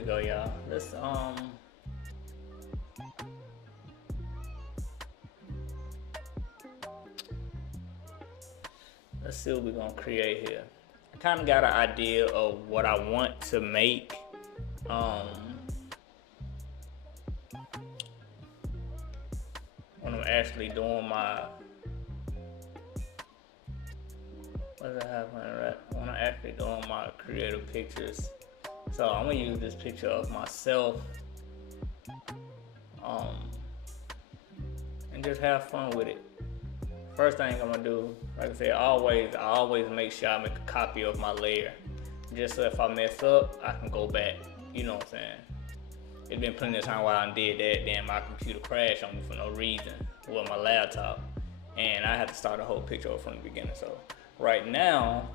we go, y'all. Let's see what we're gonna create here. I kind of got an idea of what I want to make. When I'm actually doing my when I'm actually doing my creative pictures. So I'm gonna use this picture of myself, and just have fun with it. First thing I'm gonna do, like I said, I always make sure I make a copy of my layer, just so if I mess up, I can go back. You know what I'm saying? It's been plenty of time while I did that, then my computer crashed on me for no reason with my laptop, and I had to start the whole picture over from the beginning. So right now,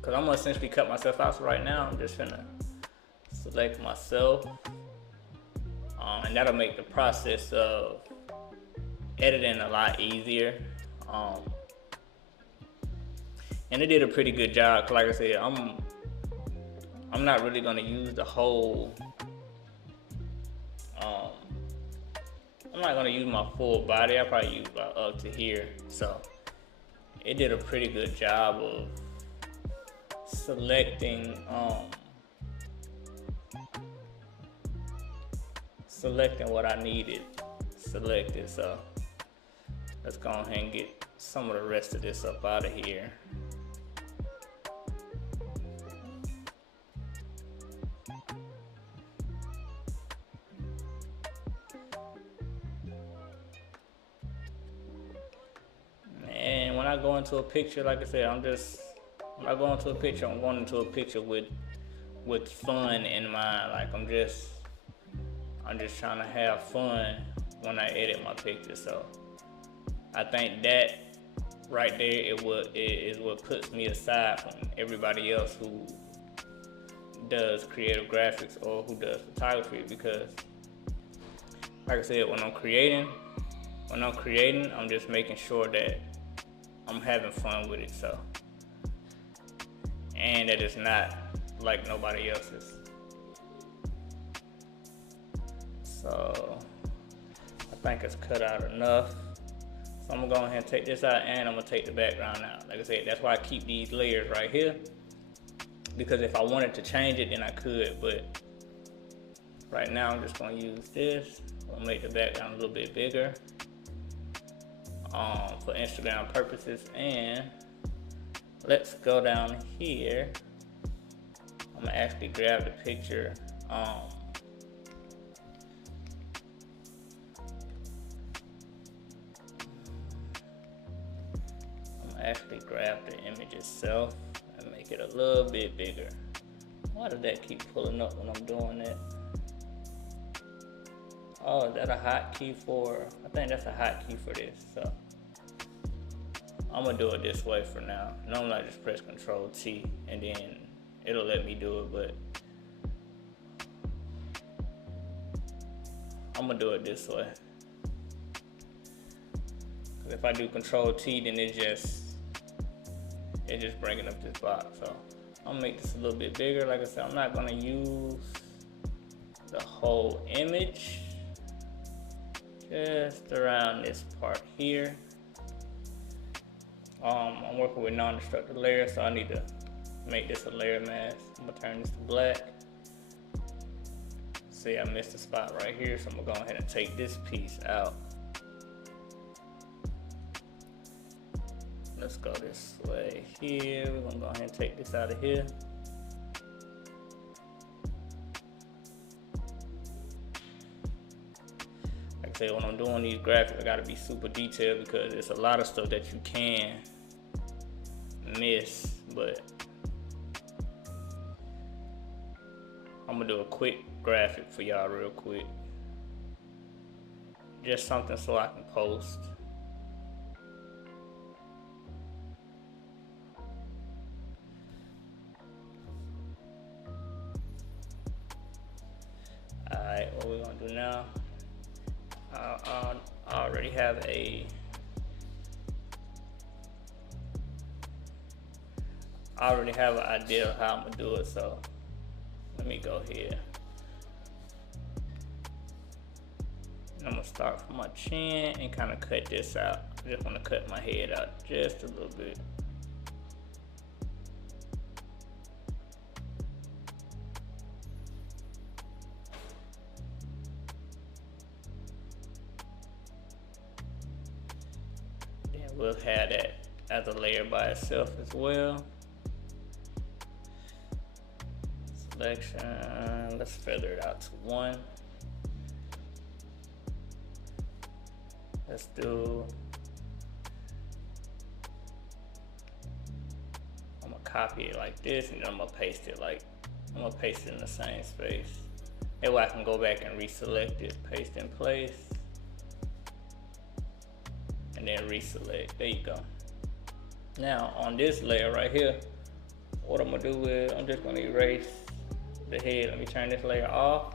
because I'm gonna essentially cut myself out, so right now I'm just gonna select myself, and that'll make the process of editing a lot easier. And it did a pretty good job, cause like I said, I'm not really gonna use the whole I'm not gonna use my full body. I probably use about up to here. So it did a pretty good job of selecting what I needed selected. So let's go ahead and get some of the rest of this up out of here. And when I go into a picture, like I said, when I go into a picture, I'm going into a picture with fun in mind. Like I'm just trying to have fun when I edit my picture. So I think that right there is what puts me aside from everybody else who does creative graphics or who does photography, because like I said, when I'm creating, I'm just making sure that I'm having fun with it. So, and that it's not like nobody else's. So I think it's cut out enough. So I'm gonna go ahead and take this out, and I'm gonna take the background out. Like I said, that's why I keep these layers right here, because if I wanted to change it, then I could, but right now I'm just gonna use this. I'm gonna make the background a little bit bigger for Instagram purposes. And let's go down here. I'm gonna actually grab the picture. I'm gonna actually grab the image itself and make it a little bit bigger. Why does that keep pulling up when I'm doing that? Oh, is that a hotkey for? I think that's a hotkey for this. So I'm gonna do it this way for now. Normally I just press Control T and then it'll let me do it, but I'm gonna do it this way. Cause if I do Control T, then it just bringing up this box. So I'm gonna make this a little bit bigger. Like I said, I'm not gonna use the whole image. Just around this part here. I'm working with non-destructive layers, so I need to make this a layer mask. I'm gonna turn this to black. See, I missed a spot right here, so I'm gonna go ahead and take this piece out. Let's go this way here. We're gonna go ahead and take this out of here. Say when I'm doing these graphics, I gotta be super detailed because it's a lot of stuff that you can miss, but I'm gonna do a quick graphic for y'all real quick. Just something so I can post. Alright, what we're gonna do now, I already have an idea of how I'm gonna do it, so let me go here. I'm gonna start from my chin and kind of cut this out. I just want to cut my head out just a little bit. Then we'll have that as a layer by itself as well. Selection, let's feather it out to 1. Let's do, I'm gonna copy it like this, and then I'm gonna paste it in the same space. That way I can go back and reselect it, paste in place, and then reselect. There you go. Now on this layer right here, what I'm gonna do is I'm just gonna erase the head. Let me turn this layer off,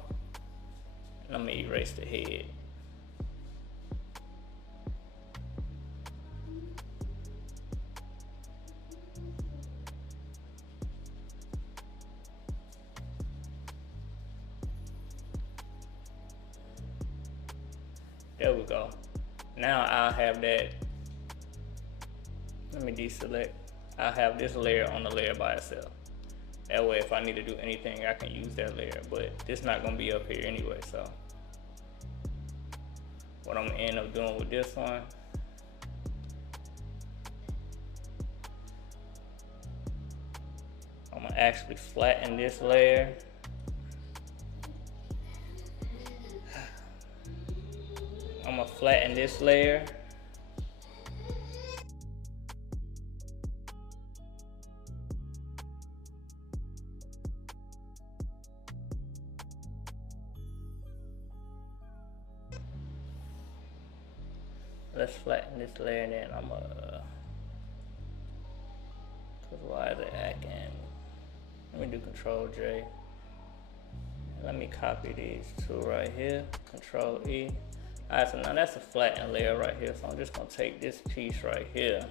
and I'm gonna erase the head. There we go. Now I'll have that. Let me deselect. I'll have this layer on the layer by itself. That way, if I need to do anything, I can use that layer. But it's not gonna be up here anyway. So what I'm gonna end up doing with this one, I'm gonna actually flatten this layer. I'm gonna flatten this layer. Let's flatten this layer, and then I'm gonna, cause why is it acting? Let me do Control J. Let me copy these two right here, Control E. Alright, so now that's a flattened layer right here. So I'm just gonna take this piece right here,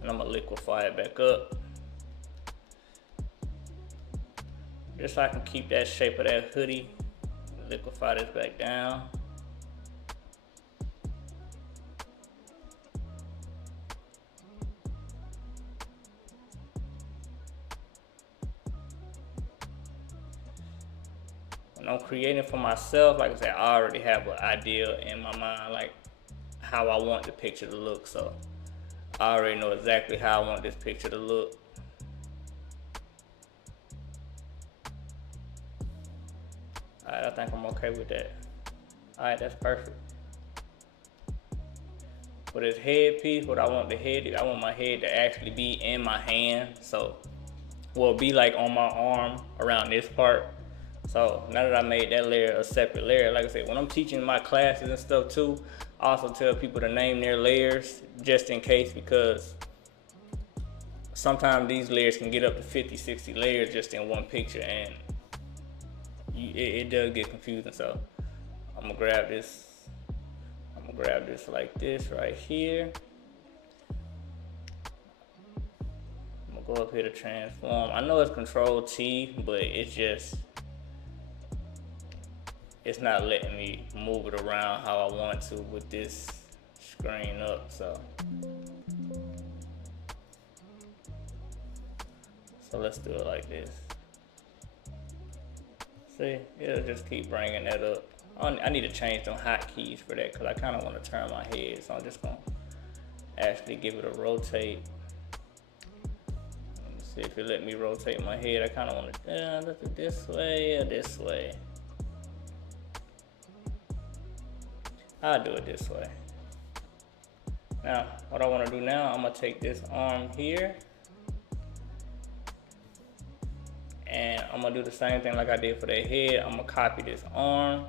and I'm gonna liquefy it back up, just so I can keep that shape of that hoodie. Liquefy this back down. When I'm creating for myself, like I said, I already have an idea in my mind, like how I want the picture to look. So I already know exactly how I want this picture to look. Alright, I think I'm okay with that. Alright, that's perfect. For this head piece, what I want the head, I want my head to actually be in my hand. So, well, be like on my arm around this part. So now that I made that layer a separate layer, like I said, when I'm teaching my classes and stuff too, I also tell people to name their layers just in case, because sometimes these layers can get up to 50, 60 layers just in one picture, and it does get confusing. So I'm gonna grab this like this right here. I'm gonna go up here to transform. I know it's Control T, but it's not letting me move it around how I want to with this screen up. So let's do it like this. See, it'll just keep bringing that up. I need to change some hotkeys for that, because I kind of want to turn my head. So I'm just going to actually give it a rotate. Let me see if it let me rotate my head. I kind of want to look it this way or this way. I'll do it this way. Now, what I want to do now, I'm going to take this arm here, and I'm going to do the same thing like I did for the head. I'm going to copy this arm.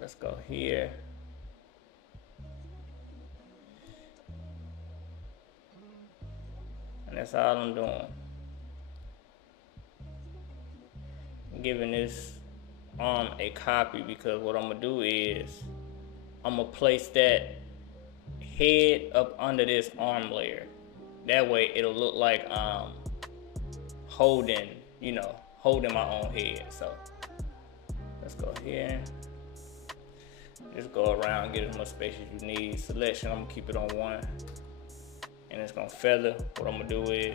Let's go here. And that's all I'm doing. I'm giving this arm a copy, because what I'm gonna do is I'm gonna place that head up under this arm layer. That way it'll look like holding, holding my own head. So let's go here. Just go around, get as much space as you need. Selection, I'm gonna keep it on 1. And it's gonna feather. What I'm gonna do is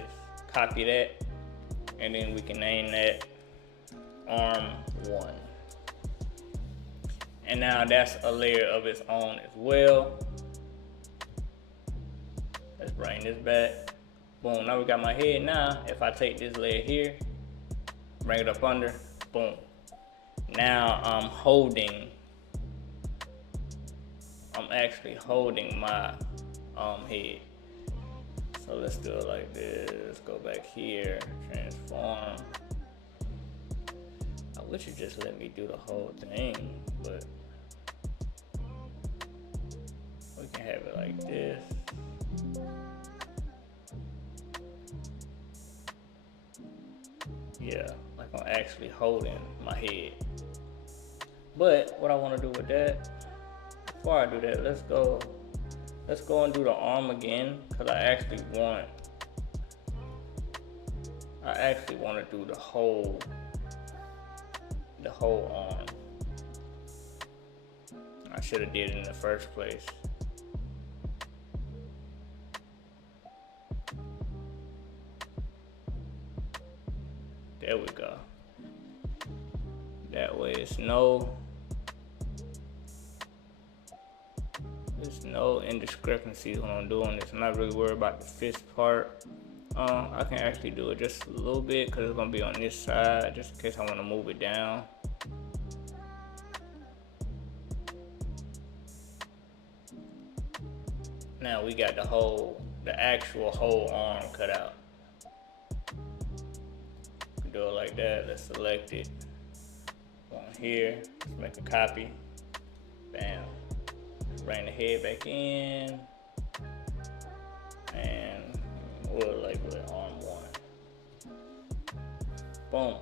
copy that, and then we can name that arm 1. And now that's a layer of its own as well. Let's bring this back. Boom, now we got my head. Now, if I take this layer here, bring it up under, boom. Now I'm actually holding my head. So let's do it like this. Let's go back here, transform. I wish you just let me do the whole thing, but we can have it like this. Yeah, like I'm actually holding my head. But what I want to do with that, before I do that, let's go and do the arm again, because I actually want to do the whole arm. I should have did it in the first place. There we go. That way it's no indiscrepancies when I'm doing this. I'm not really worried about the fist part. I can actually do it just a little bit because it's gonna be on this side, just in case I want to move it down. Now we got the actual whole arm cut out. Do it like that. Let's select it. On here, let's make a copy. Bam. Bring the head back in, and we'll label it arm 1. Boom.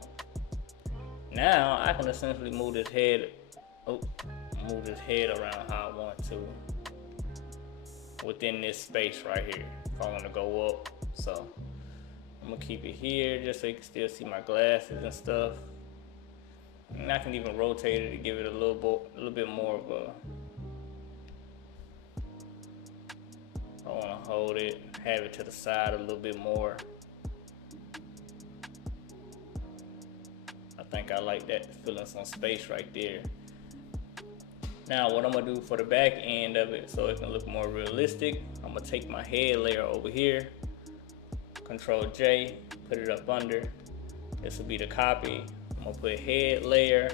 Now I can essentially move this head around how I want to within this space right here. If I want to go up, so I'm gonna keep it here just so you can still see my glasses and stuff. And I can even rotate it to give it a little bit more of a. I want to hold it, have it to the side a little bit more. I think I like that, filling some space right there. Now what I'm gonna do for the back end of it, so it can look more realistic, I'm gonna take my head layer over here, Control J, put it up under. This will be the copy. I'm gonna put head layer,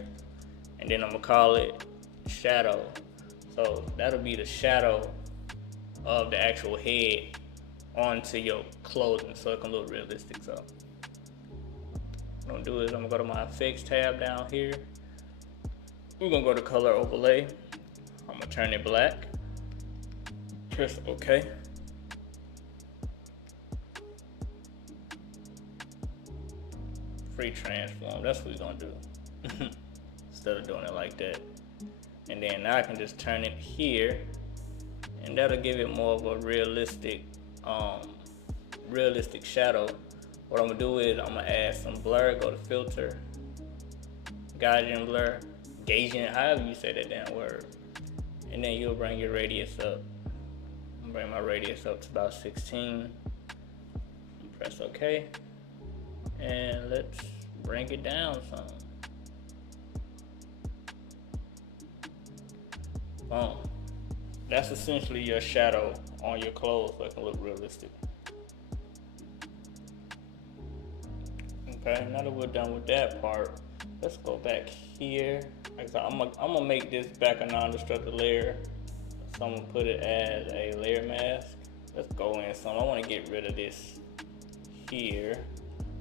and then I'm gonna call it shadow. So that'll be the shadow of the actual head onto your clothing, so it can look realistic. So what I'm gonna do is I'm gonna go to my effects tab down here. We're gonna go to color overlay. I'm gonna turn it black. Press OK. Free transform. That's what we're gonna do instead of doing it like that. And then now I can just turn it here, and that'll give it more of a realistic shadow. What I'm gonna do is I'm gonna add some blur. Go to filter, Gaussian blur, Gaussian, however you say that damn word, and then you'll bring your radius up. I'm bring my radius up to about 16. Press OK, and let's bring it down some. Boom. That's essentially your shadow on your clothes, so it can look realistic. Okay, now that we're done with that part, let's go back here. I'm gonna make this back a non-destructive layer, so I'm gonna put it as a layer mask. Let's go in some. I want to get rid of this here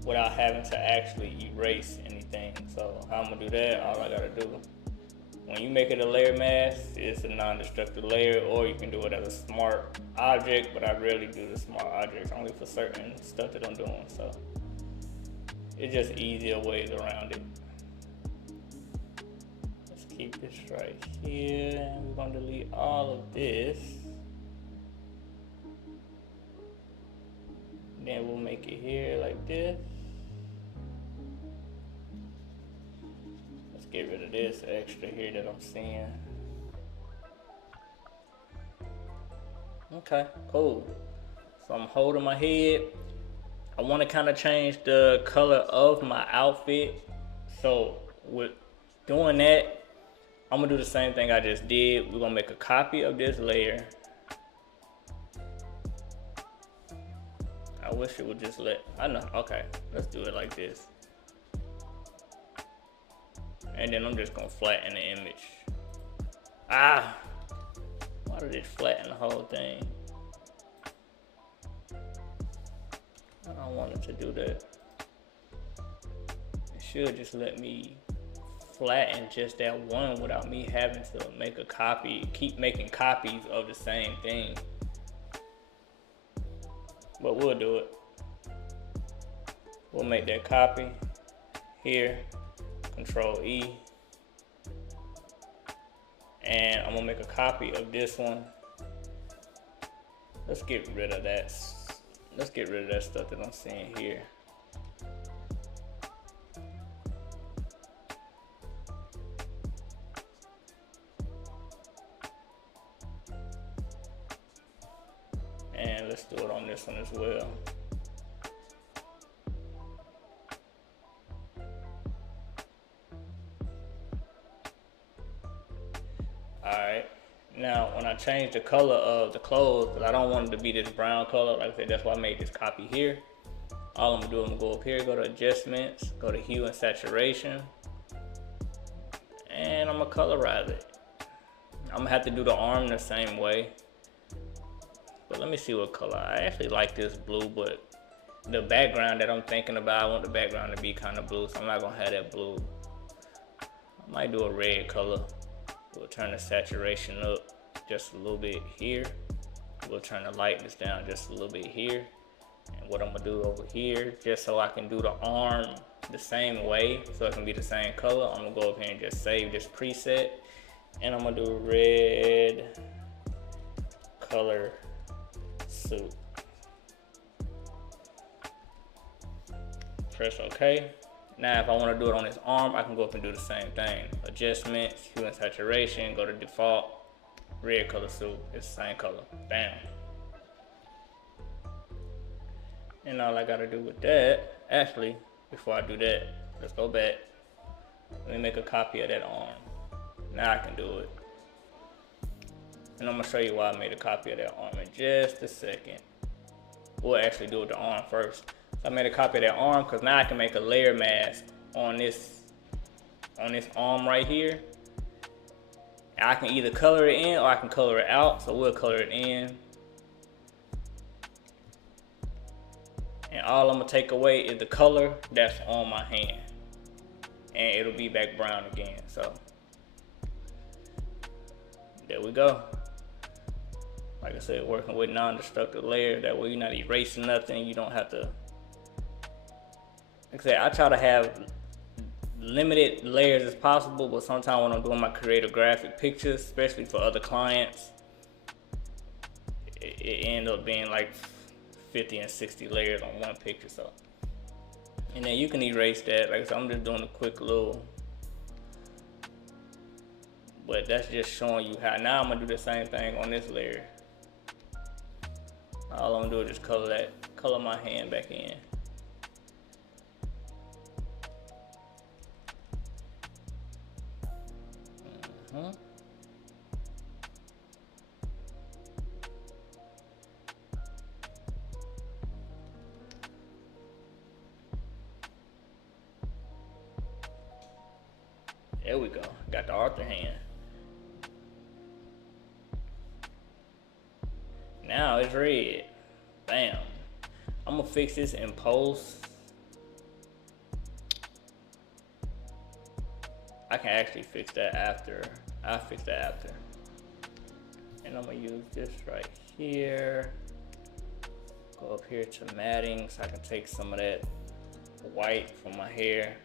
without having to actually erase anything. So how I'm gonna do that? All I gotta do, when you make it a layer mask, it's a non-destructive layer, or you can do it as a smart object, but I rarely do the smart objects, only for certain stuff that I'm doing. So it's just easier ways around it. Let's keep this right here, and we're gonna delete all of this. Then we'll make it here like this. Let's get rid of this extra here that I'm seeing. Okay, cool. So I'm holding my head. I want to kind of change the color of my outfit. So with doing that, I'm gonna do the same thing I just did. We're gonna make a copy of this layer. I wish it would just I know, okay, let's do it like this. And then I'm just gonna flatten the image. Ah, why did it flatten the whole thing? I don't want it to do that. It should just let me flatten just that one without me having to make a copy, keep making copies of the same thing. But we'll do it. We'll make that copy here, Control E. And I'm gonna make a copy of this one. Let's get rid of that. Let's get rid of that stuff that I'm seeing here. And let's do it on this one as well. Alright, now when I change the color of the clothes, because I don't want it to be this brown color, like I said, that's why I made this copy here. All I'm gonna do is I'm gonna go up here, go to adjustments, go to hue and saturation, and I'm gonna colorize it. I'm gonna have to do the arm the same way. But let me see what color. I actually like this blue, but the background that I'm thinking about, I want the background to be kind of blue, so I'm not gonna have that blue. I might do a red color. We'll turn the saturation up just a little bit here. We'll turn the lightness down just a little bit here. And what I'm gonna do over here, just so I can do the arm the same way, so it can be the same color, I'm gonna go up here and just save this preset. And I'm gonna do red color suit. Press OK. Now if I want to do it on this arm, I can go up and do the same thing. Adjustments, hue and saturation, go to default, red color suit, it's the same color. Bam. And all I gotta do with that, actually, before I do that, let's go back. Let me make a copy of that arm. Now I can do it. And I'm gonna show you why I made a copy of that arm in just a second. We'll actually do it with the arm first. So I made a copy of that arm because now I can make a layer mask on this arm right here. And I can either color it in or I can color it out. So we'll color it in. And all I'm gonna take away is the color that's on my hand. And it'll be back brown again. So there we go. Like I said, working with non-destructive layer, that way you're not erasing nothing. You don't have to, like I said, I try to have limited layers as possible, but sometimes when I'm doing my creative graphic pictures, especially for other clients, it ends up being like 50 and 60 layers on one picture. So, and then you can erase that. Like I said, I'm just doing a quick little, but that's just showing you how. Now I'm gonna do the same thing on this layer. All I'm gonna do is just color my hand back in. There we go. Got the Arthur hand. Now it's red. Bam. I'm gonna fix this in post. I can actually fix that after. I'll fix that after. And I'm gonna use this right here. Go up here to matting so I can take some of that white from my hair.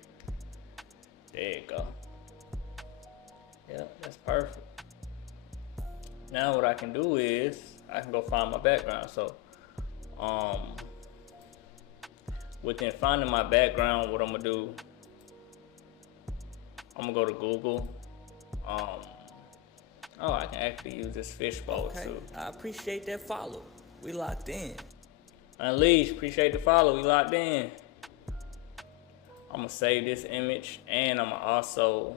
There you go. Yep, that's perfect. Now what I can do is I can go find my background. So within finding my background, what I'm gonna do, I'm gonna go to Google. Oh, I can actually use this fishbowl too. I appreciate that follow. We locked in. Unleash, appreciate the follow. We locked in. I'm gonna save this image, and I'm gonna also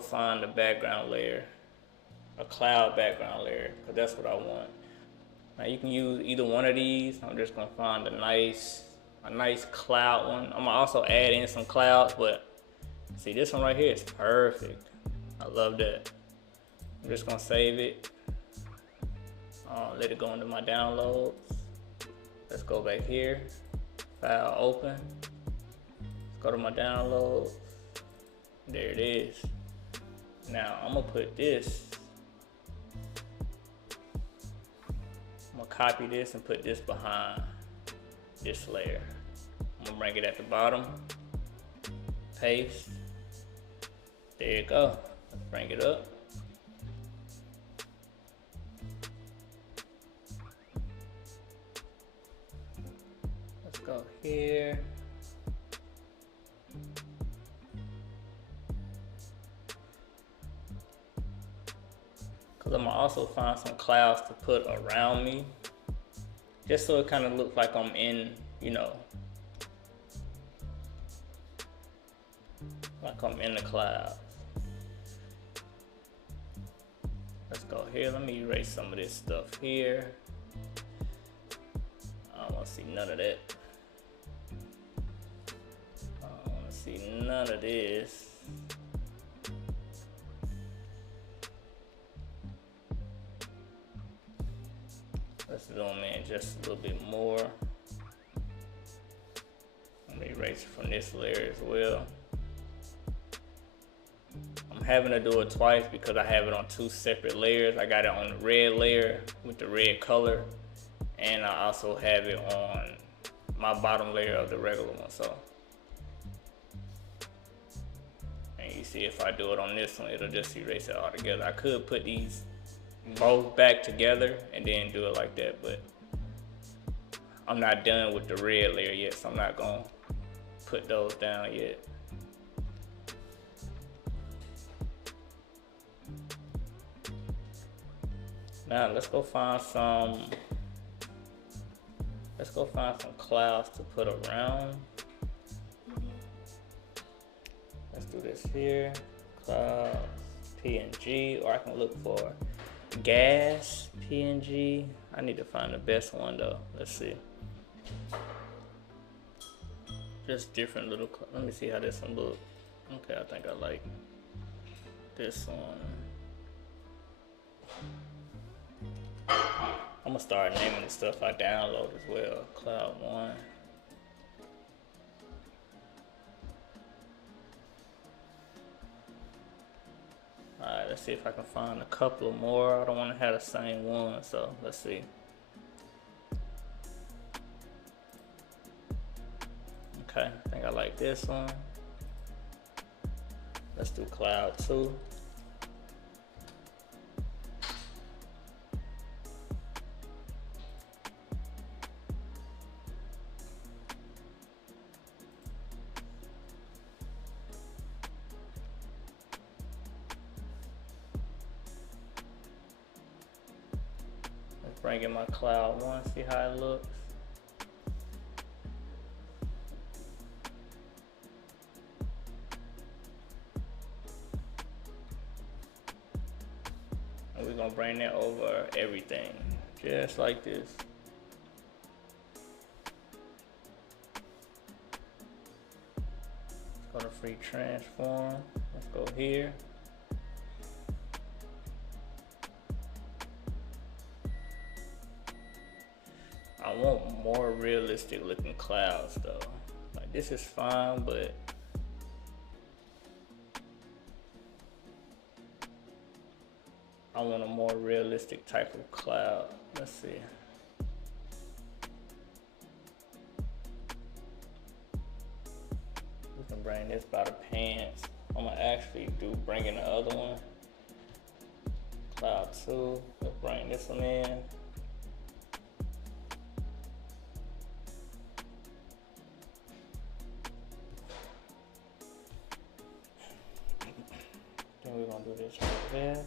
find the background layer, a cloud background layer, because that's what I want. Now you can use either one of these. I'm just gonna find a nice cloud one. I'm gonna also add in some clouds, but see, this one right here is perfect. I love that. I'm just gonna save it. Let it go into my downloads. Let's go back here. File open. Let's go to my downloads. There it is. Now I'm gonna put this. I'm gonna copy this and put this behind this layer. I'm gonna bring it at the bottom. Paste. There you go. Let's bring it up. Let's go here. Cause I'm gonna also find some clouds to put around me, just so it kind of looks like I'm in, like I'm in the clouds. Let's go here. Let me erase some of this stuff here. I don't want to see none of that. I don't want to see none of this. Let's zoom in just a little bit more. Let me erase it from this layer as well. I'm having to do it twice because I have it on two separate layers. I got it on the red layer with the red color, and I also have it on my bottom layer of the regular one. So, and you see, if I do it on this one, it'll just erase it all together. I could put these both back together and then do it like that, but I'm not done with the red layer yet, so I'm not gonna put those down yet. Now let's go find some clouds to put around. Let's do this here. Clouds, PNG, or I can look for gas, PNG. I need to find the best one though. Let's see. Just different little, let me see how this one looks. Okay, I think I like this one. I'm gonna start naming the stuff I download as well. Cloud one. Alright, let's see if I can find a couple more. I don't want to have the same one, so let's see. Okay, I think I like this one. Let's do cloud 2. Bring in my cloud 1, see how it looks. And we're gonna bring that over everything, just like this. Let's go to free transform. Let's go here. I want more realistic looking clouds though. Like this is fine, but I want a more realistic type of cloud. Let's see. We can bring this by the pants. I'm gonna actually bring in the other one. Cloud 2, let's bring this one in. do this right there.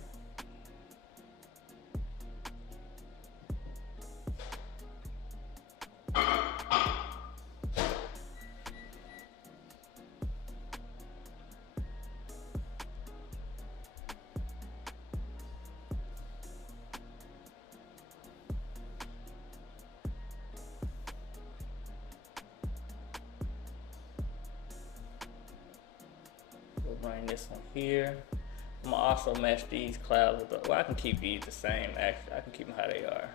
We'll bring this one here. I'm gonna also match these clouds with the, well, I can keep these the same. Actually, I can keep them how they are.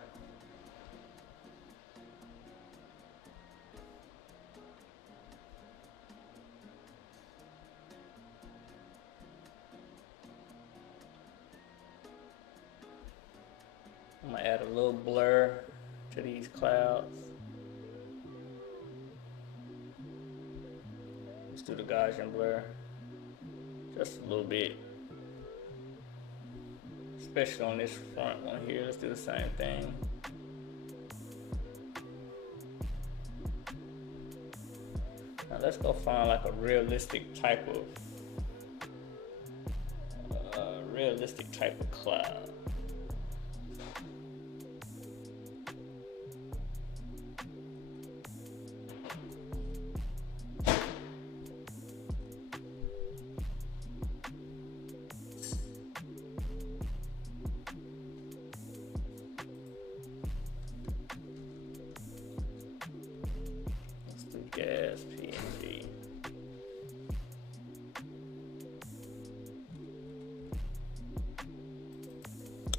I'm gonna add a little blur to these clouds. Let's do the Gaussian blur. Just a little bit. Especially on this front one here. Let's do the same thing. Now let's go find like a realistic type of cloud. Gas PNG.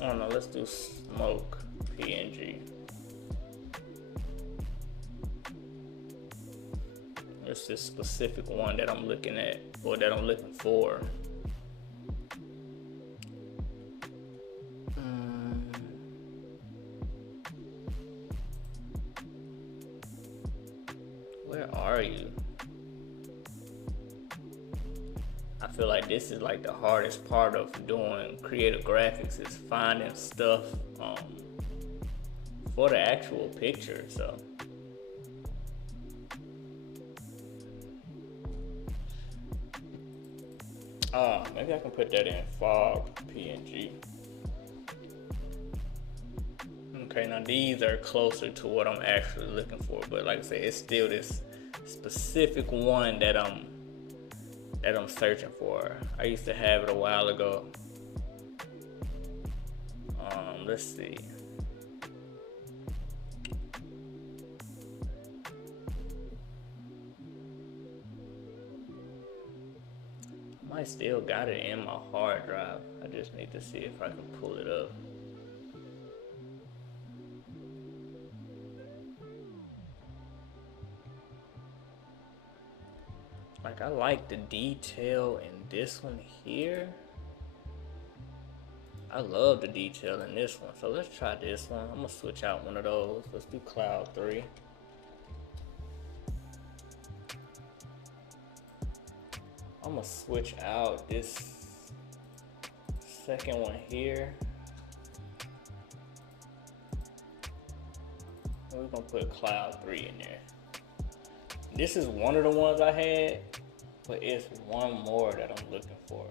I don't know, let's do smoke PNG. It's this specific one that I'm looking at, or that I'm looking for. Where are you? I feel like this is like the hardest part of doing creative graphics, is finding stuff for the actual picture. So maybe I can put that in fog PNG. Okay, now these are closer to what I'm actually looking for, but like I said, it's still this specific one that I'm searching for. I used to have it a while ago. Let's see. I still got it in my hard drive. I just need to see if I can pull it up. Like, I like the detail in this one here. I love the detail in this one. So let's try this one. I'm gonna switch out one of those. Let's do Cloud 3. I'm gonna switch out this second one here. We're gonna put Cloud 3 in there. This is one of the ones I had, but it's one more that I'm looking for.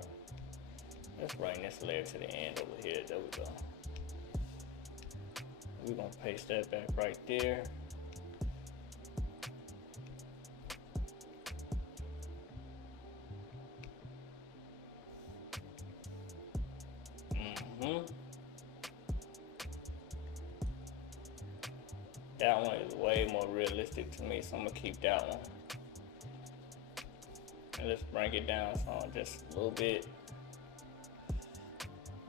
Let's bring this layer to the end over here. There we go. We're gonna paste that back right there. That one is way more realistic to me, so I'm gonna keep that one. And let's bring it down some just a little bit.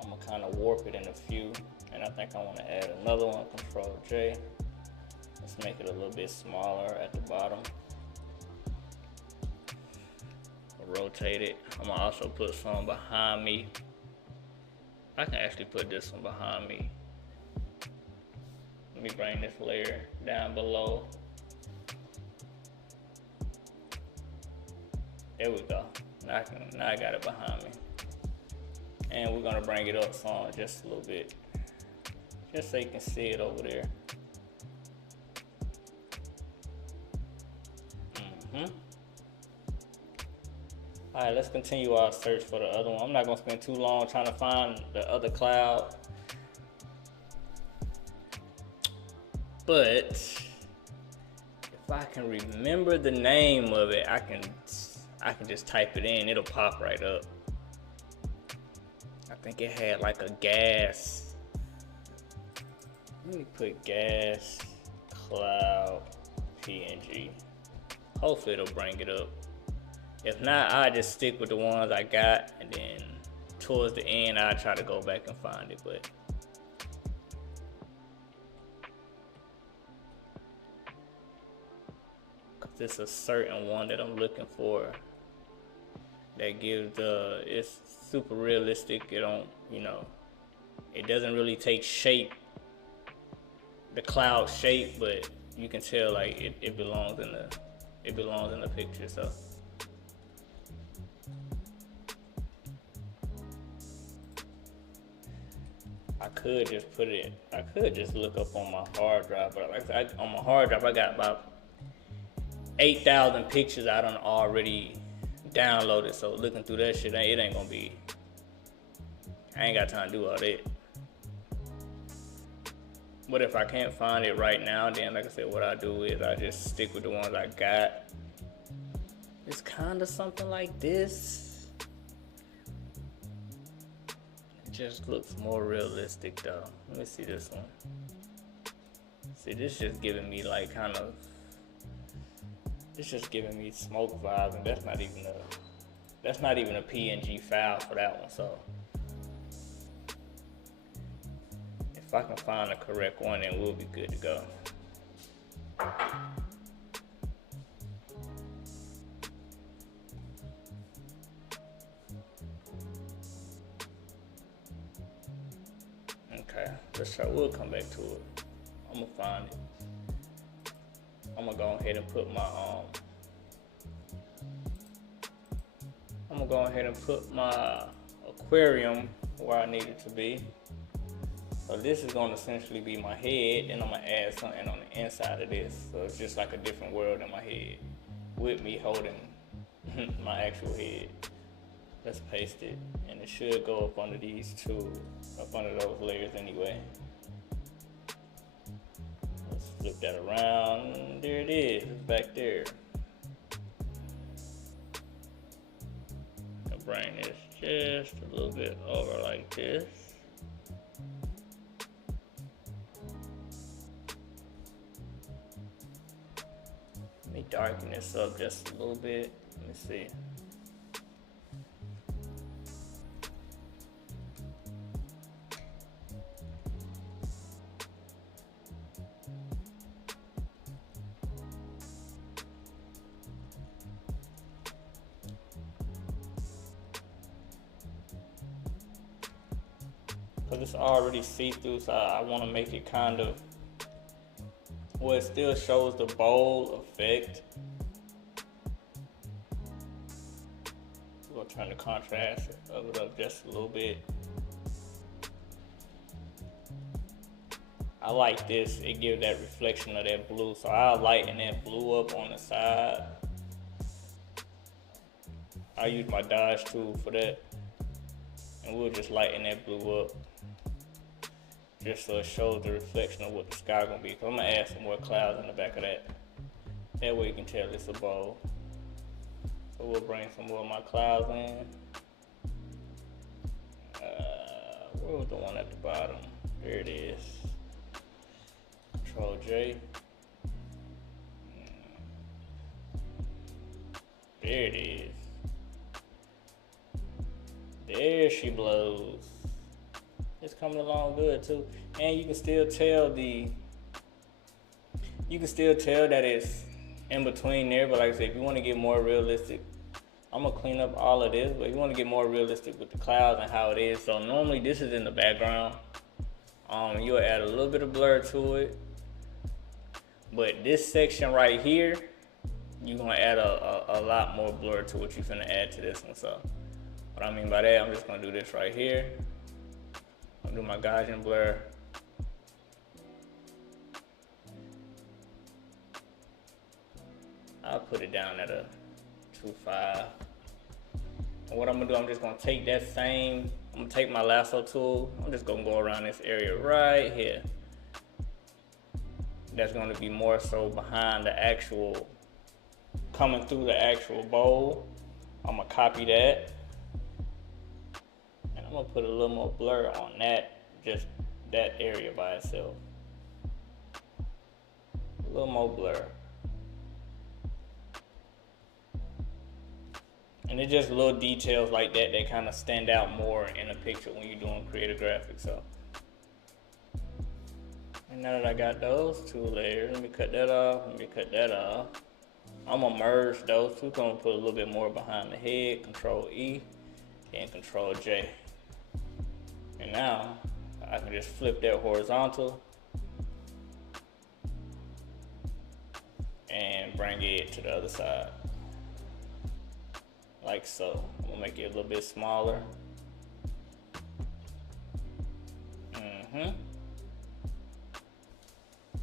I'm gonna kind of warp it in a few, and I think I want to add another one. Control J. Let's make it a little bit smaller at the bottom. Rotate it. I'm gonna also put some behind me. I can actually put this one behind me. Let me bring this layer down below. There we go. Now I got it behind me. And we're gonna bring it up some just a little bit, just so you can see it over there. Alright, let's continue our search for the other one. I'm not gonna spend too long trying to find the other cloud. But if I can remember the name of it, I can just type it in, it'll pop right up. I think it had like a gas. Let me put gas cloud PNG. Hopefully it'll bring it up. If not, I just stick with the ones I got, and then towards the end, I'll try to go back and find it. But it's a certain one that I'm looking for that gives it's super realistic. It don't, it doesn't really take shape, the cloud shape, but you can tell like it belongs in the picture. So I could just look up on my hard drive, but on my hard drive I got about 8,000 pictures I done already downloaded. So looking through that shit, it ain't gonna be. I ain't got time to do all that. But if I can't find it right now, then like I said, what I do is I just stick with the ones I got. It's kind of something like this. Just looks more realistic though. Let me see this one. See, this just giving me like it's just giving me smoke vibes, and that's not even a PNG file for that one. So if I can find the correct one, then we'll be good to go. Okay, let's try. We'll come back to it. I'm gonna find it. I'm gonna go ahead and put my aquarium where I need it to be. So this is gonna essentially be my head, and I'm gonna add something on the inside of this. So it's just like a different world in my head with me holding my actual head. Let's paste it, and it should go up under these two, up under those layers anyway. Let's flip that around. There it is, it's back there. I'll bring this just a little bit over like this. Let me darken this up just a little bit. Let me see. Because it's already see-through, so I want to make it kind of, well, it still shows the bold effect. We'll turn the contrast of it up just a little bit. I like this, it gives that reflection of that blue, so I'll lighten that blue up on the side. I use my Dodge tool for that, and we'll just lighten that blue up, just so it shows the reflection of what the sky gonna be. Cause I'm gonna add some more clouds in the back of that. That way you can tell it's a bowl. So we'll bring some more of my clouds in. Where was the one at the bottom? There it is. Control J. There it is. There she blows. It's coming along good too, and you can still tell that it's in between there. But like I said, if you want to get more realistic, I'm gonna clean up all of this. But if you want to get more realistic with the clouds and how it is, so normally this is in the background. You'll add a little bit of blur to it, but this section right here, you're gonna add a lot more blur to what you're finna add to this one. So what I mean by that, I'm just gonna do this right here. I'll do my Gaussian blur. I'll put it down at a 2.5. And what I'm gonna do, I'm just gonna take that same, I'm gonna take my lasso tool, I'm just gonna go around this area right here. That's gonna be more so behind the actual, coming through the actual bowl. I'm gonna copy that. And I'm gonna put a little more blur on that, just that area by itself. A little more blur. And it's just little details like that that kind of stand out more in a picture when you're doing creative graphics. So, and now that I got those two layers, let me cut that off, let me cut that off. I'm gonna merge those two, so I'm gonna put a little bit more behind the head, Control E, and Control J. And now, I can just flip that horizontal, and bring it to the other side. Like so. I'm gonna make it a little bit smaller.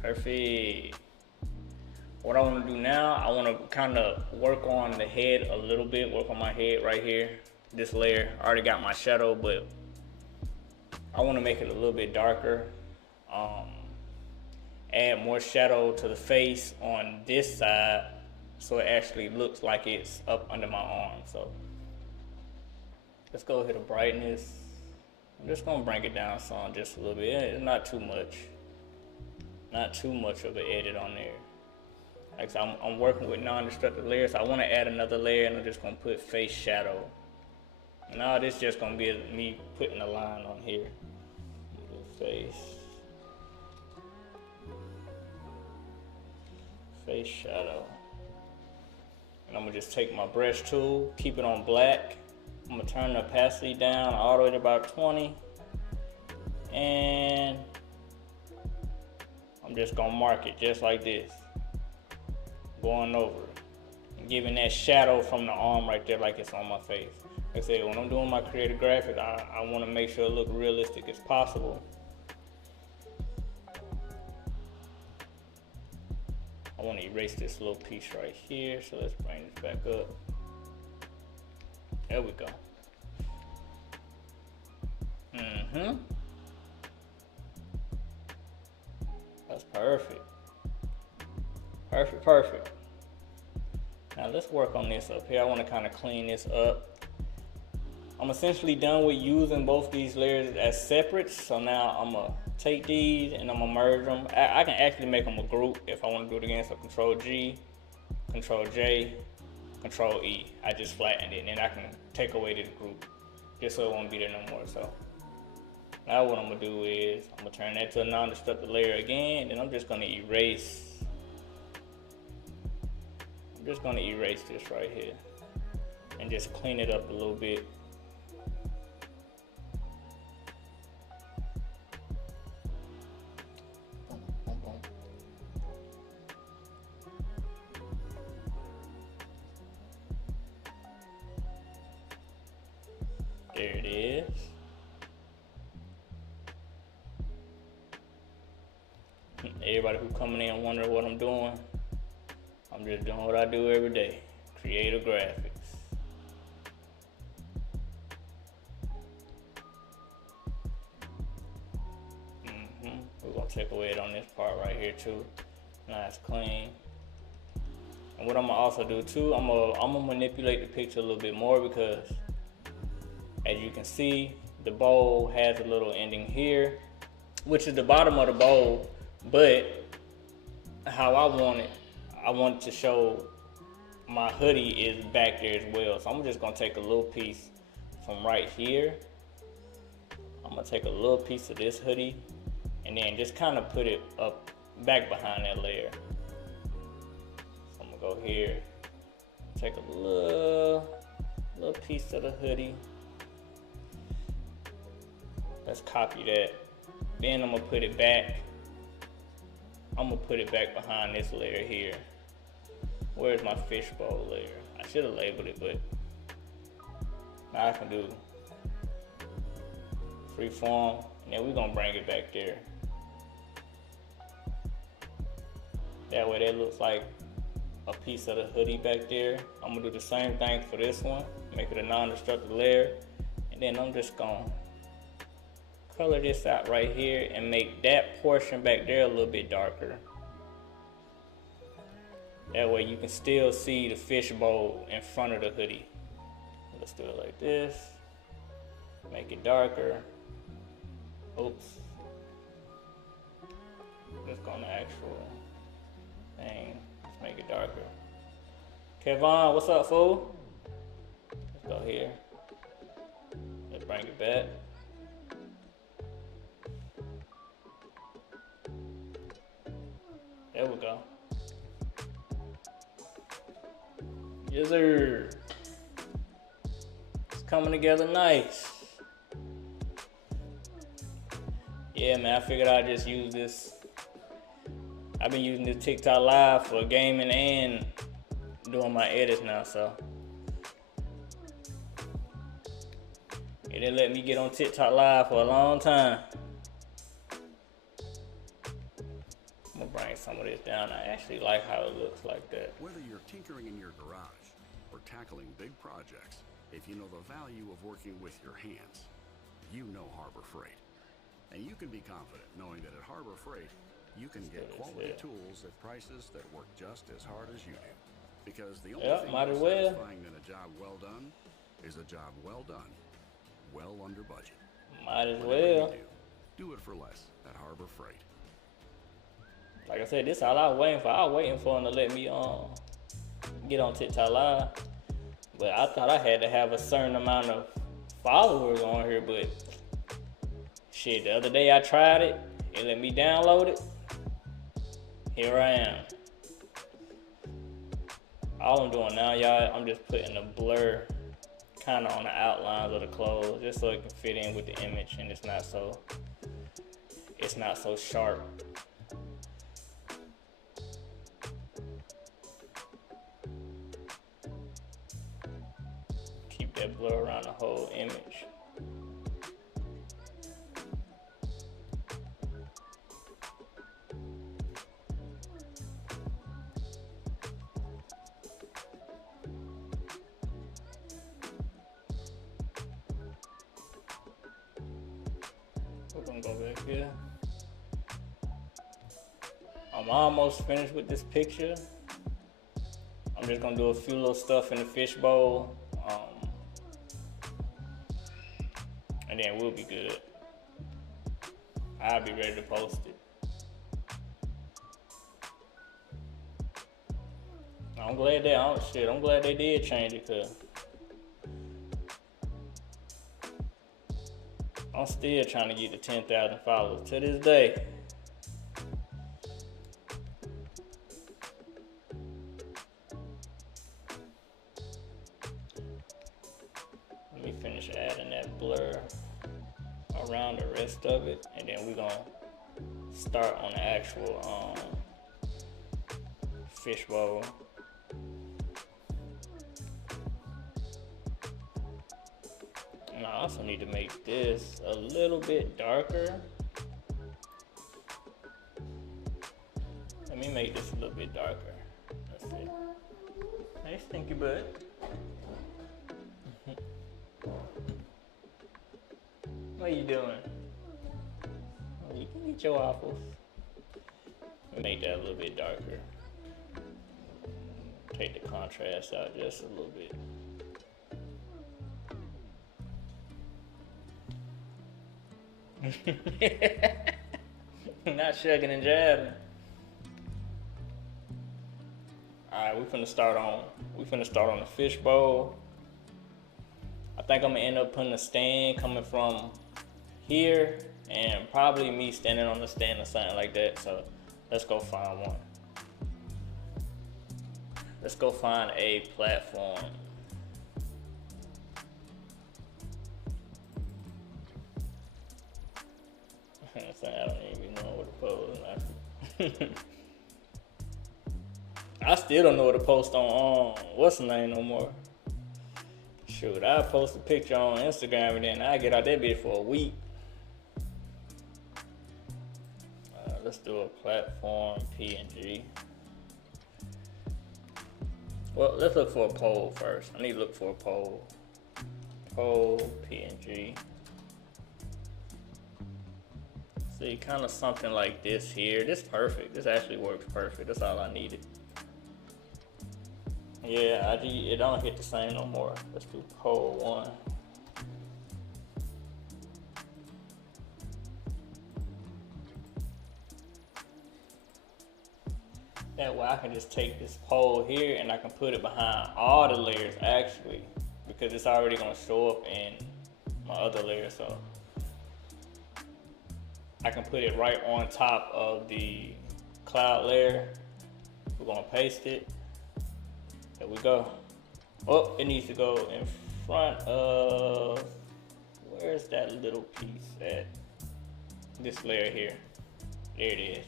Perfect. What I want to do now, I want to kind of work on the head a little bit, work on my head right here, this layer. I already got my shadow, but I want to make it a little bit darker. Add more shadow to the face on this side, so it actually looks like it's up under my arm. So let's go hit a brightness. I'm just gonna bring it down some, just a little bit. It's not too much. Not too much of an edit on there. Like so I'm working with non-destructive layers. So I want to add another layer, and I'm just gonna put face shadow. Now this just gonna be me putting a line on here. Face shadow. And I'm gonna just take my brush tool, keep it on black. I'm gonna turn the opacity down all the way to about 20. And I'm just gonna mark it just like this. Going over it. And giving that shadow from the arm right there like it's on my face. Like I said, when I'm doing my creative graphic, I wanna make sure it look realistic as possible. I want to erase this little piece right here, so let's bring this back up. There we go. That's perfect. Perfect. Now let's work on this up here. I want to kind of clean this up. I'm essentially done with using both these layers as separate, so now I'm gonna take these and I'm gonna merge them. I can actually make them a group if I want to do it again. So Control G, Control J, Control E. I just flattened it, and then I can take away this group just so it won't be there no more. So now what I'm gonna do is I'm gonna turn that to a non-destructive layer again, and then I'm just gonna erase. I'm just gonna erase this right here and just clean it up a little bit. There it is. Everybody who coming in wondering what I'm doing, I'm just doing what I do every day. Creative graphics. We're gonna take away it on this part right here too. Nice clean. And what I'm gonna also do too, I'm gonna manipulate the picture a little bit more, because as you can see, the bowl has a little ending here, which is the bottom of the bowl, but how I want to show my hoodie is back there as well. So I'm just gonna take a little piece from right here. I'm gonna take a little piece of this hoodie and then just kind of put it up back behind that layer. So I'm gonna go here, take a little piece of the hoodie. Let's copy that. Then I'm gonna put it back. I'm gonna put it back behind this layer here. Where's my fishbowl layer? I should have labeled it, but now I can do freeform, and then we're gonna bring it back there. That way that looks like a piece of the hoodie back there. I'm gonna do the same thing for this one. make it a non-destructive layer. And then I'm just gonna color this out right here and make that portion back there a little bit darker. That way you can still see the fishbowl in front of the hoodie. Let's do it like this. Make it darker. Oops. Let's go on the actual thing. Let's make it darker. Kevon, what's up, fool? Let's go here. Let's bring it back. There we go. Yes, sir. It's coming together nice. Yeah, man, I figured I'd just use this. I've been using this TikTok Live for gaming and doing my edits now, so. It didn't let me get on TikTok Live for a long time. I'm gonna bring some of this down. I actually like how it looks like that. Whether you're tinkering in your garage or tackling big projects, if you know the value of working with your hands, you know Harbor Freight. And you can be confident knowing that at Harbor Freight, you can get quality tools at prices that work just as hard as you do. Because the only thing more satisfying than a job well done is a job well done, well under budget. Might as well. Do it for less at Harbor Freight. Like I said, this is all I was waiting for. I was waiting for him to let me get on TikTok Live. But I thought I had to have a certain amount of followers on here. But shit, the other day I tried it. It let me download it. Here I am. All I'm doing now, y'all, I'm just putting a blur kind of on the outlines of the clothes, just so it can fit in with the image and it's not so sharp. Keep that blur around the whole image. We're gonna go back here. I'm almost finished with this picture. I'm just gonna do a few little stuff in the fishbowl, and then we'll be good. I'll be ready to post it. I'm glad they did change it, cause I'm still trying to get to 10,000 followers to this day. Let me finish adding that blur around the rest of it, and then we're gonna start on the actual fishbowl. And I also need to make this a little bit darker. Let me make this a little bit darker. Let's see. Hey, stinky butt. What are you doing? Oh, you can eat your waffles. Make that a little bit darker. Take the contrast out just a little bit. Not shucking and jabbing. Alright, we finna start on the fishbowl. I think I'm gonna end up putting a stand coming from here and probably me standing on the stand or something like that. So let's go find one. Let's go find a platform. I don't even know what to post. I still don't know what to post on what's the name no more. Shoot, I post a picture on Instagram and then I get out that bitch for a week. Let's do a platform PNG. Well, let's look for a poll first. I need to look for a poll. pole PNG. See, kind of something like this here. This is perfect. This actually works perfect. That's all I needed. Yeah, it don't hit the same no more. Let's do pole 1. That way I can just take this pole here and I can put it behind all the layers actually, because it's already gonna show up in my other layer. So I can put it right on top of the cloud layer. We're gonna paste it. There we go. Oh, it needs to go in front of, where's that little piece at? This layer here. There it is.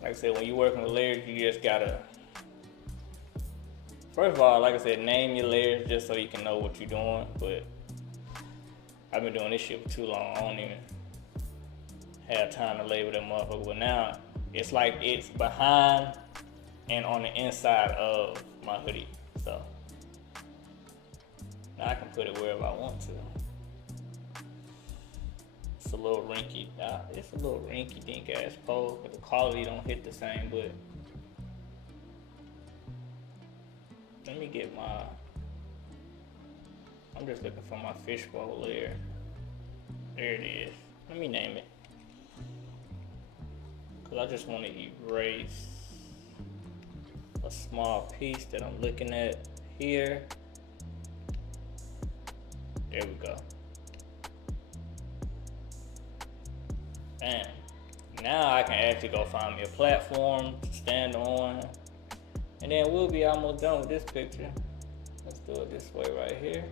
Like I said, when you're working with layers, you just gotta, first of all, like I said, name your layers just so you can know what you're doing. But I've been doing this shit for too long. I don't even have time to label that motherfucker. But now it's like it's behind and on the inside of my hoodie. So now I can put it wherever I want to. It's a little rinky. It's a little rinky dink ass pole, but the quality don't hit the same. But let me get my. I'm just looking for my fishbowl layer. There it is. Let me name it, cause I just want to erase a small piece that I'm looking at here. There we go. Bam. Now I can actually go find me a platform to stand on, and then we'll be almost done with this picture. Let's do it this way right here.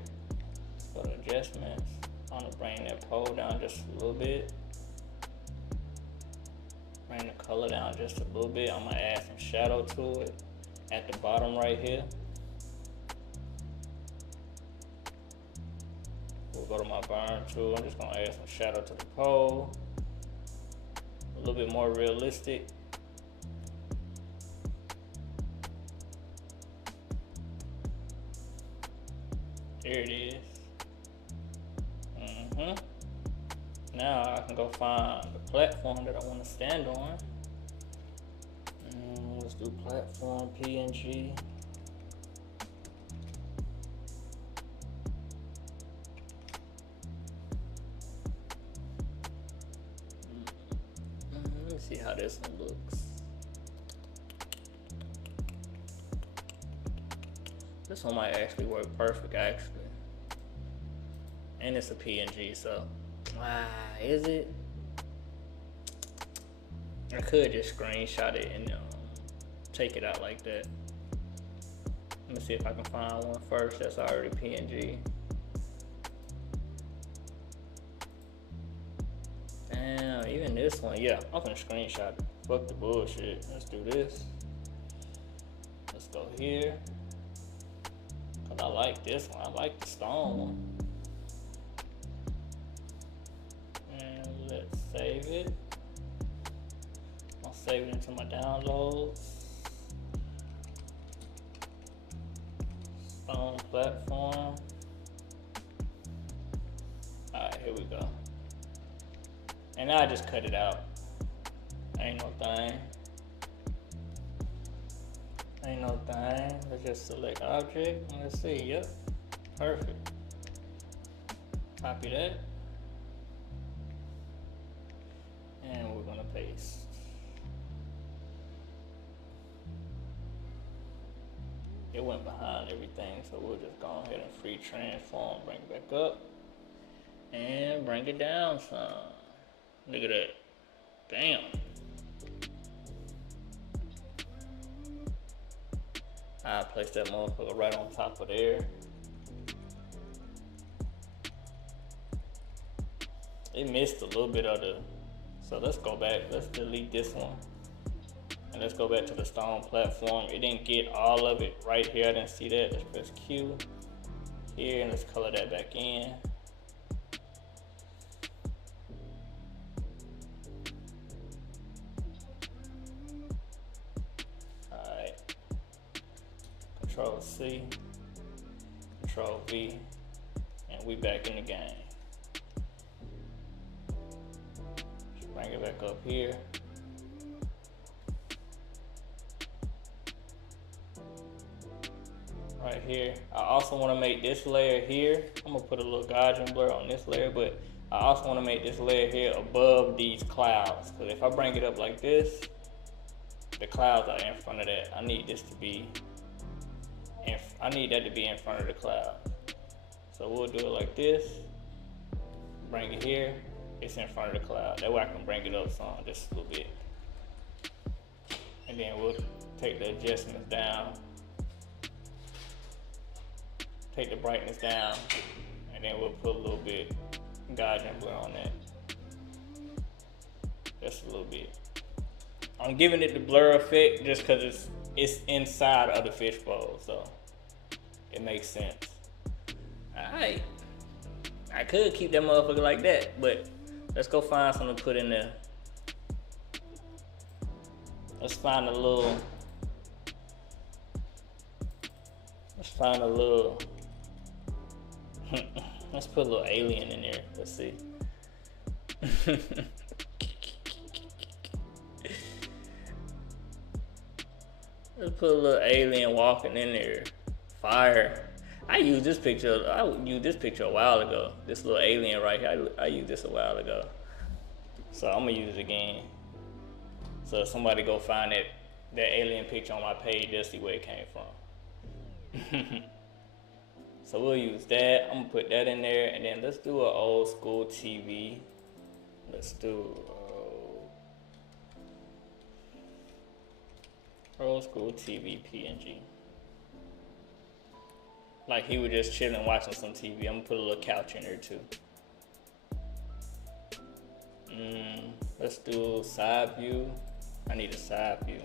Let's go to adjustments. I'm gonna bring that pole down just a little bit. Bring the color down just a little bit. I'm gonna add some shadow to it at the bottom right here. We'll go to my burn tool. I'm just gonna add some shadow to the pole. A little bit more realistic. There it is. Now I can go find the platform that I want to stand on. Let's do platform PNG. Let me see how this one looks. This one might actually work perfect, actually. And it's a PNG, so is it? I could just screenshot it and take it out like that. Let me see if I can find one first that's already PNG. Damn, even this one, yeah, I'm gonna screenshot it. Fuck the bullshit. Let's do this. Let's go here. Cause I like this one. I like the stone one. And let's save it. I'll save it into my downloads. Stone platform. Alright, here we go. And now I just cut it out. Ain't no thing. Ain't no thing. Let's just select object. And let's see. Yep. Perfect. Copy that. And we're gonna paste. It went behind everything, so we'll just go ahead and free transform, bring it back up, and bring it down some. Look at that. Damn. I place that motherfucker right on top of there. It missed a little bit of the, so let's go back. Let's delete this one. And let's go back to the stone platform. It didn't get all of it right here. I didn't see that. Let's press Q here and let's color that back in. Alright. Control C, Control V, And we back in the game. Just bring it back up here. Right here. I also want to make this layer here. I'm gonna put a little Gaussian blur on this layer, but I also want to make this layer here above these clouds. Because if I bring it up like this, the clouds are in front of that. I need this to be I need that to be in front of the cloud. So we'll do it like this. Bring it here. It's in front of the cloud. That way I can bring it up some, just a little bit. And then we'll take the adjustments down. Take the brightness down. And then we'll put a little bit Gaussian blur on that. Just a little bit. I'm giving it the blur effect just because it's inside of the fishbowl, so it makes sense. Alright. I could keep that motherfucker like that, but let's go find something to put in there. Let's find a little. Let's find a little. Let's put a little alien in there. Let's see. Let's put a little alien walking in there. Fire. I used this picture a while ago. This little alien right here. I used this a while ago. So I'm gonna use it again. So if somebody go find that alien picture on my page, they'll see where it came from. So we'll use that. I'm gonna put that in there, and then let's do an old school TV. Let's do old school TV PNG. Like he was just chilling watching some TV. I'm gonna put a little couch in there too. Let's do side view. I need a side view.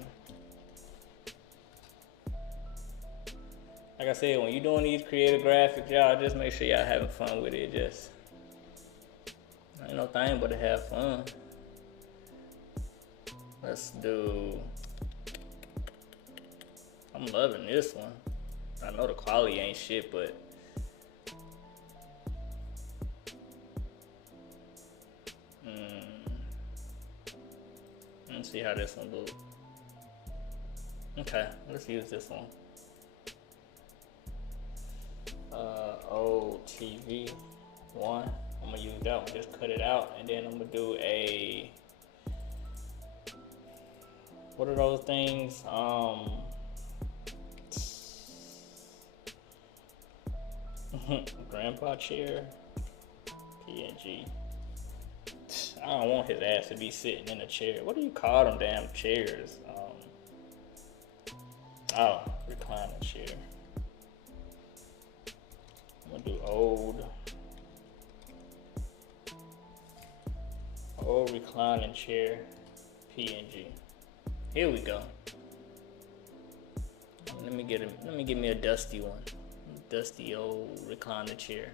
Like I said, when you're doing these creative graphics, y'all just make sure y'all having fun with it. Just ain't no thing but to have fun. Let's do. I'm loving this one. I know the quality ain't shit, but let's see how this one looks. Okay, let's use this one. Old TV 1. I'm gonna use that one. Just cut it out, and then I'm gonna do a. What are those things? Grandpa chair, PNG. I don't want his ass to be sitting in a chair. What do you call them damn chairs? Recliner chair. I'm gonna do old reclining chair, PNG. Here we go. Let me get me a dusty one. Dusty old recliner chair.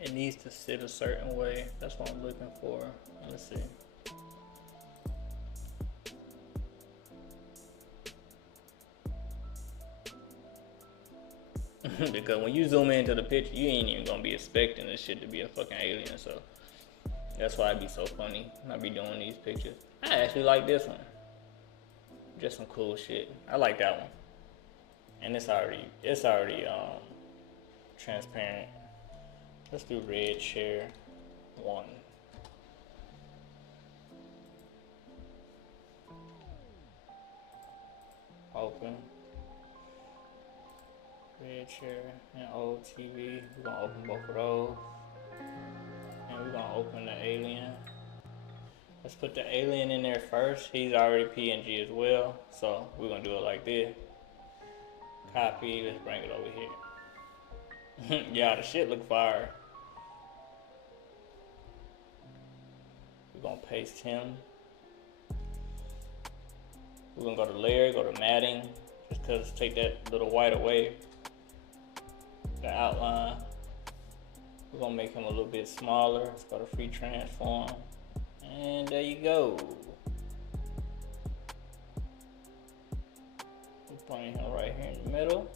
It needs to sit a certain way. That's what I'm looking for. Let's see. Because when you zoom into the picture, you ain't even gonna be expecting this shit to be a fucking alien. So that's why it'd be so funny. I be doing these pictures. I actually like this one. Just some cool shit. I like that one. And it's already transparent. Let's do red chair 1. Open. Red chair and old TV. We're gonna open both of those. And we're gonna open the alien. Let's put the alien in there first. He's already PNG as well. So we're gonna do it like this. Copy, let's bring it over here. Yeah, the shit look fire. We're gonna paste him. We're gonna go to layer, go to matting, just cause take that little white away. The outline. We're gonna make him a little bit smaller. Let's go to free transform. And there you go. Bring him right here in the middle.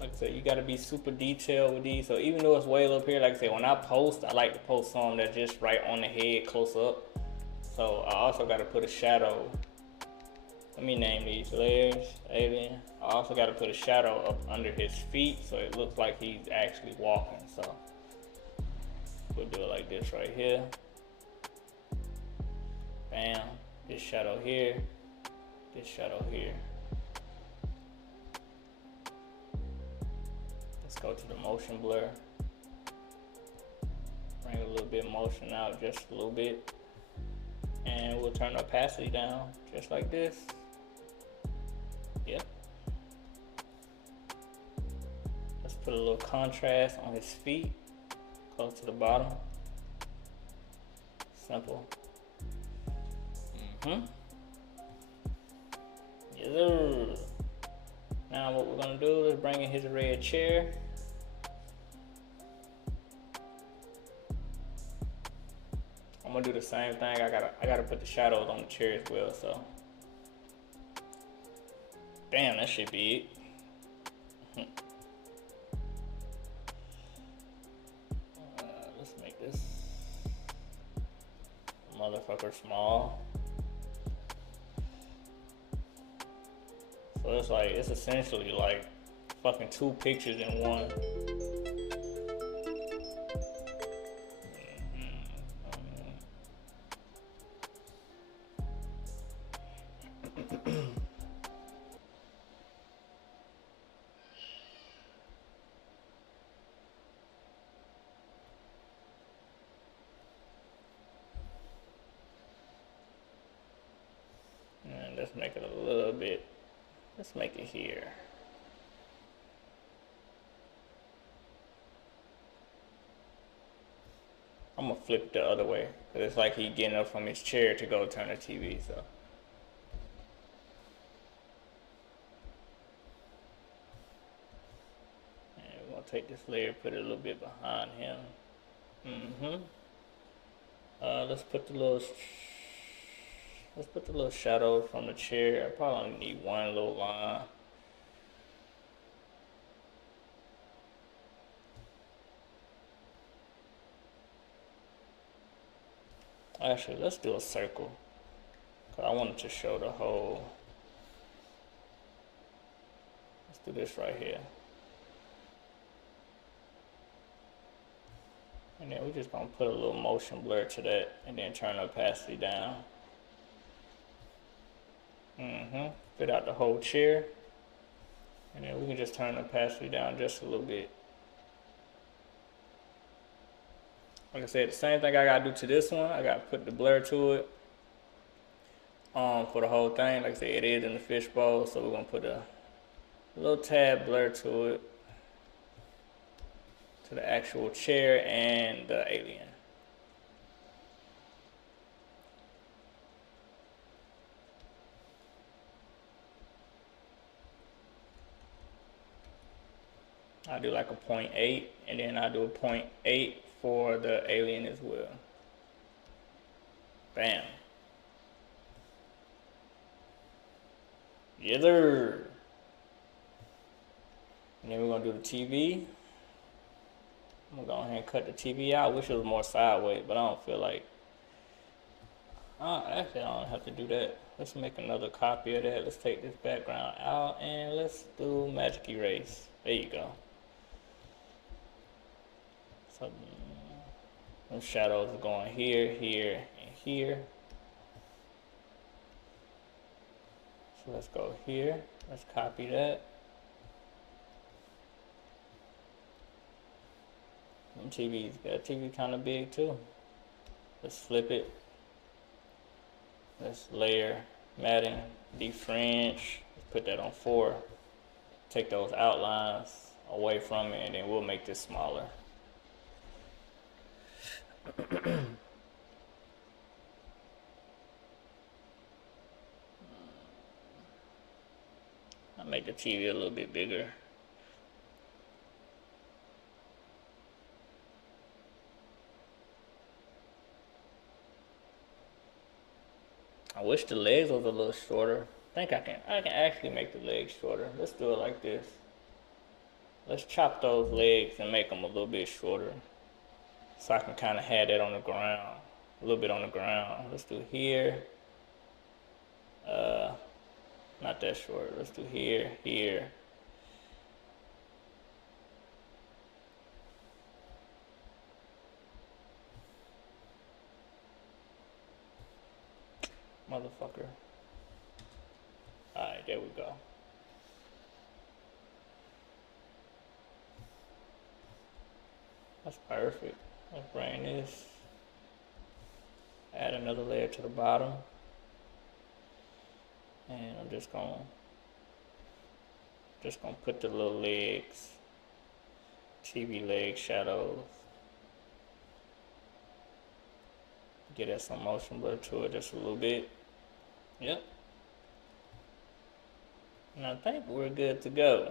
Like I said, you gotta be super detailed with these. So even though it's way up here, like I said, when I post, I like to post some that's just right on the head, close up. So I also gotta put a shadow. Let me name these layers, alien. I also gotta put a shadow up under his feet so it looks like he's actually walking. So we'll do it like this right here. Bam, this shadow here, this shadow here. Let's go to the motion blur. Bring a little bit motion out, just a little bit. And we'll turn the opacity down, just like this. Yep. Let's put a little contrast on his feet, close to the bottom. Simple. Yes, sir. Now what we're gonna do is bring in his red chair. I'm gonna do the same thing. I gotta put the shadows on the chair as well. So, damn, that should be it. Let's make this motherfucker small. So it's like, it's essentially like fucking two pictures in one. And let's make it a little bit. Let's make it here. I'm gonna flip it the other way, cause it's like he getting up from his chair to go turn the TV. So. And we're gonna take this layer, put it a little bit behind him. Let's put the little shadow from the chair. I probably only need one little line. Actually, let's do a circle, cause I wanted to show the whole. Let's do this right here. And then we're just gonna put a little motion blur to that and then turn the opacity down. Fit out the whole chair. And then we can just turn the opacity down just a little bit. Like I said, the same thing I gotta do to this one. I gotta put the blur to it. For the whole thing. Like I said, it is in the fishbowl, so we're gonna put a little tad blur to it. To the actual chair and the alien. I do like a 0.8, and then I do a 0.8 for the alien as well. Bam. Yes, sir. And then we're gonna do the TV. I'm gonna go ahead and cut the TV out. I wish it was more sideways, but I don't feel like. Actually, I don't have to do that. Let's make another copy of that. Let's take this background out and let's do magic erase. There you go. So, them shadows are going here, here, and here. So let's go here. Let's copy that. That TV kind of big too. Let's flip it. Let's layer, matting, defringe. Let's put that on 4. Take those outlines away from it, and then we'll make this smaller. I'll make the TV a little bit bigger. wish the legs was a little shorter. I think I can actually make the legs shorter. Let's do it like this. Let's chop those legs and make them a little bit shorter. So I can kind of have that on the ground. A little bit on the ground. Let's do here. Not that short. Let's do here, here. Motherfucker. Alright, there we go. That's perfect. Let's bring this. Add another layer to the bottom. And I'm just gonna put the little legs, TV leg shadows. Get that some motion blur to it just a little bit. Yep. And I think we're good to go.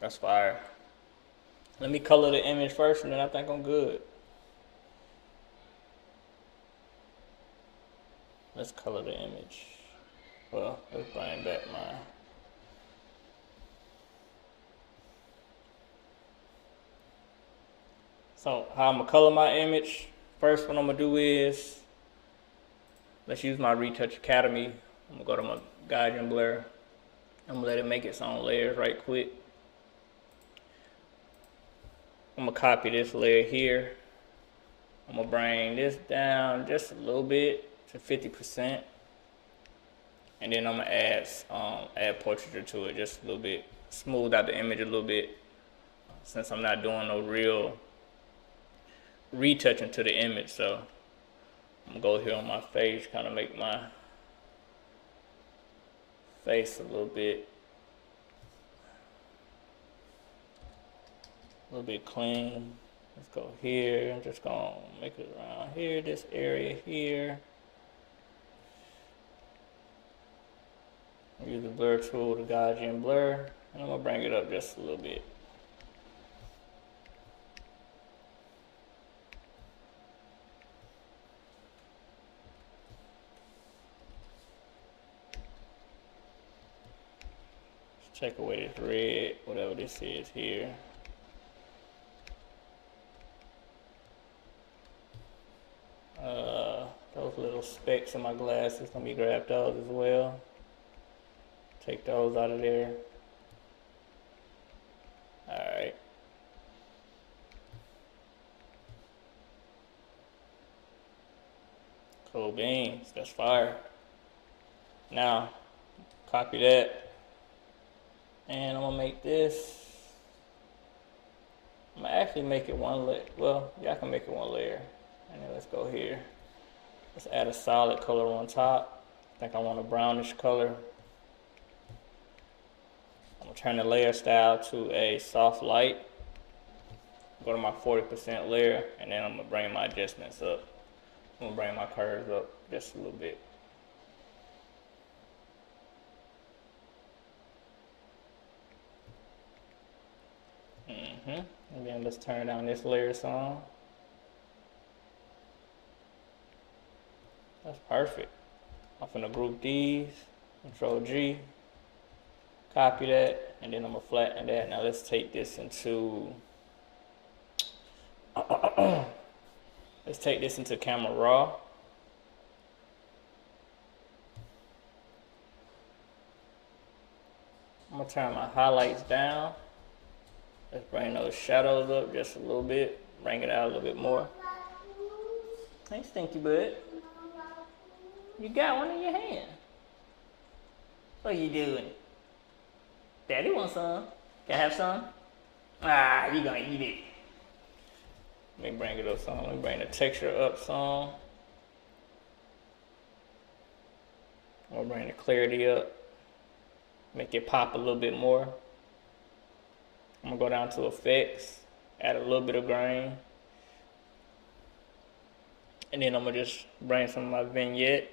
That's fire. Let me color the image first and then I think I'm good. Let's color the image. Well, let's bring back my. So how I'm gonna color my image, first what I'm gonna do is, let's use my Retouch Academy. I'm gonna go to my Gaussian blur. I'm gonna let it make its own layers right quick. I'm gonna copy this layer here. I'm gonna bring this down just a little bit to 50%. And then I'm gonna add portraiture to it just a little bit. Smooth out the image a little bit. Since I'm not doing no real retouching to the image, so I'm gonna go here on my face, kind of make my face a little bit clean. Let's go here. I'm just gonna make it around here, this area here. Use the blur tool, the Gaussian blur, and I'm gonna bring it up just a little bit. Take away this red, whatever this is here. Those little specks in my glasses, let me grab those as well. Take those out of there. Alright. Cool beans, that's fire. Now, copy that. And I'm gonna make this. I'm gonna actually make it one layer. Well, yeah, I can make it one layer. And then let's go here. Let's add a solid color on top. I think I want a brownish color. I'm gonna turn the layer style to a soft light. Go to my 40% layer, and then I'm gonna bring my adjustments up. I'm gonna bring my curves up just a little bit. And then let's turn down this layer some. That's perfect. I'm gonna group these, Control G, copy that, and then I'm gonna flatten that. Now let's take this into, let's take this into Camera Raw. I'm gonna turn my highlights down. Let's bring those shadows up just a little bit. Bring it out a little bit more. Hey, Stinky Bud. You got one in your hand. What are you doing? Daddy wants some. Can I have some? Ah, you gonna eat it. Let me bring it up some. Let me bring the texture up some. I'm gonna bring the clarity up. Make it pop a little bit more. I'm gonna go down to effects, add a little bit of grain. And then I'm gonna just bring some of my vignette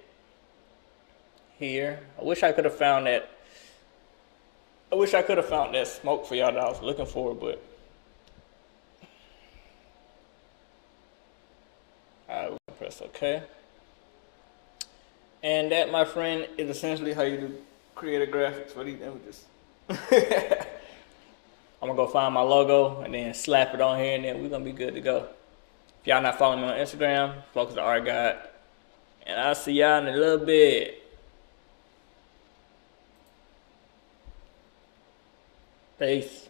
here. I wish I could have found that. I wish I could have found that smoke for y'all that I was looking for, but address, okay? And that, my friend, is essentially how you do creative graphics for these images. I'm gonna go find my logo and then slap it on here, and then we're gonna be good to go. If y'all not following me on Instagram, Focus the Art Guide. And I'll see y'all in a little bit. Peace.